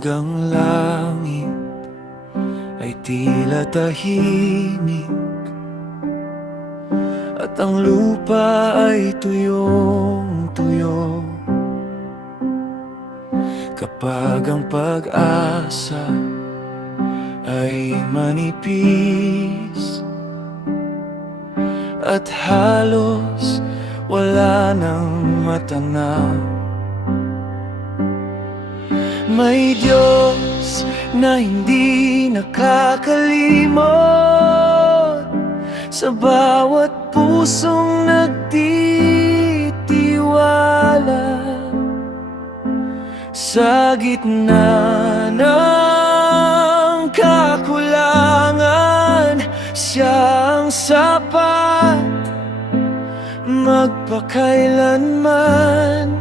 Kapag ang langit ay tila tahimik at ang lupa ay tuyong-tuyo, kapag ang pag-asa ay manipis at halos wala nang matanaw, may Diyos na hindi nakakalimot sa bawat pusong nagtitiwala. Sa gitna ng kakulangan, siya ang sapat magpakailanman.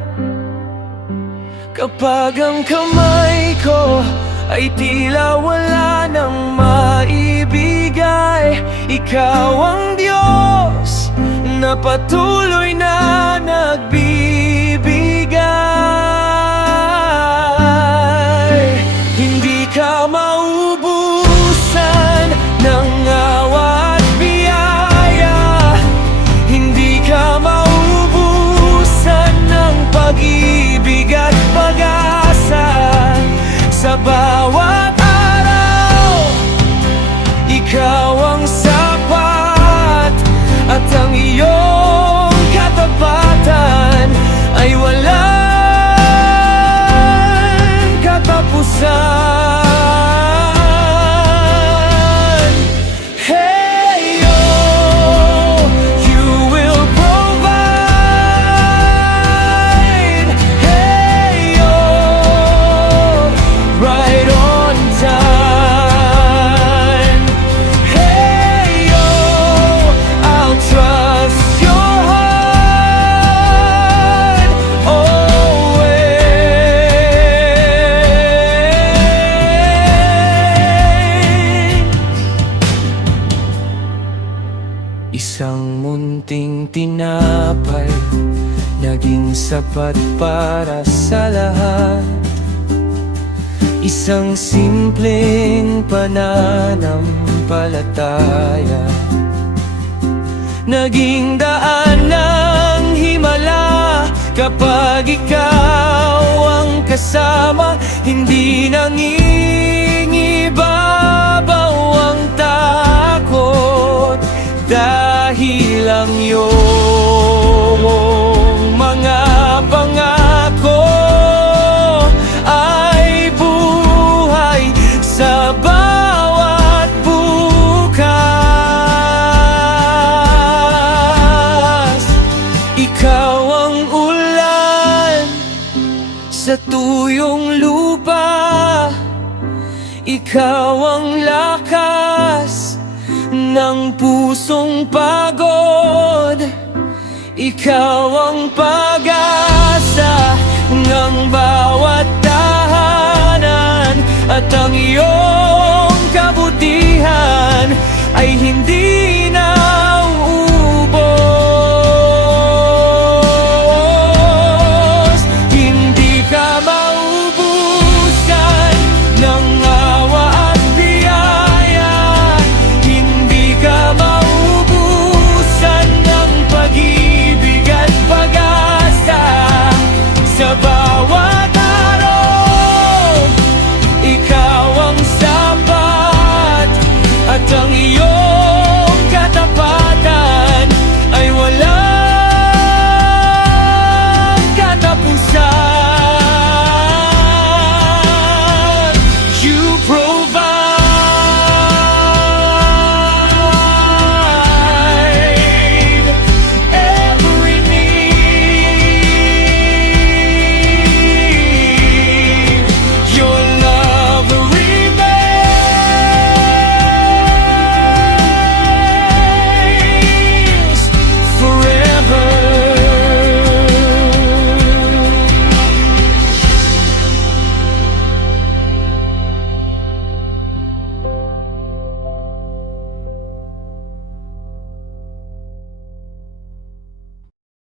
Kapag ang kamay ko ay tila wala nang maibigay, ikaw ang Diyos na patuloy na nagbibigay. Hindi ka maubusan ng awa at biyaya, hindi ka maubusan ng pag-ibig at pag-asa. Sa bawat araw, ikaw ang sapat, at ang iyong katapatan ay walang katapusan. Hey, oh, you will provide. Hey, oh, right on time. Hey, oh, I'll trust your heart always. Isang munting tinapay naging sapat para sa lahat. Isang simpleng pananampalataya naging daan ng himala. Kapag ikaw ang kasama, hindi nangingibabaw ang takot, dahil ang iyong mga pangako ay buhay sa bawat bukas. Ikaw ang ulan sa tuyong lupa, ikaw ang lakas ng pusong pagod, ikaw ang pag-asa ng bawat tahanan, at ang iyong kabutihan ay hindi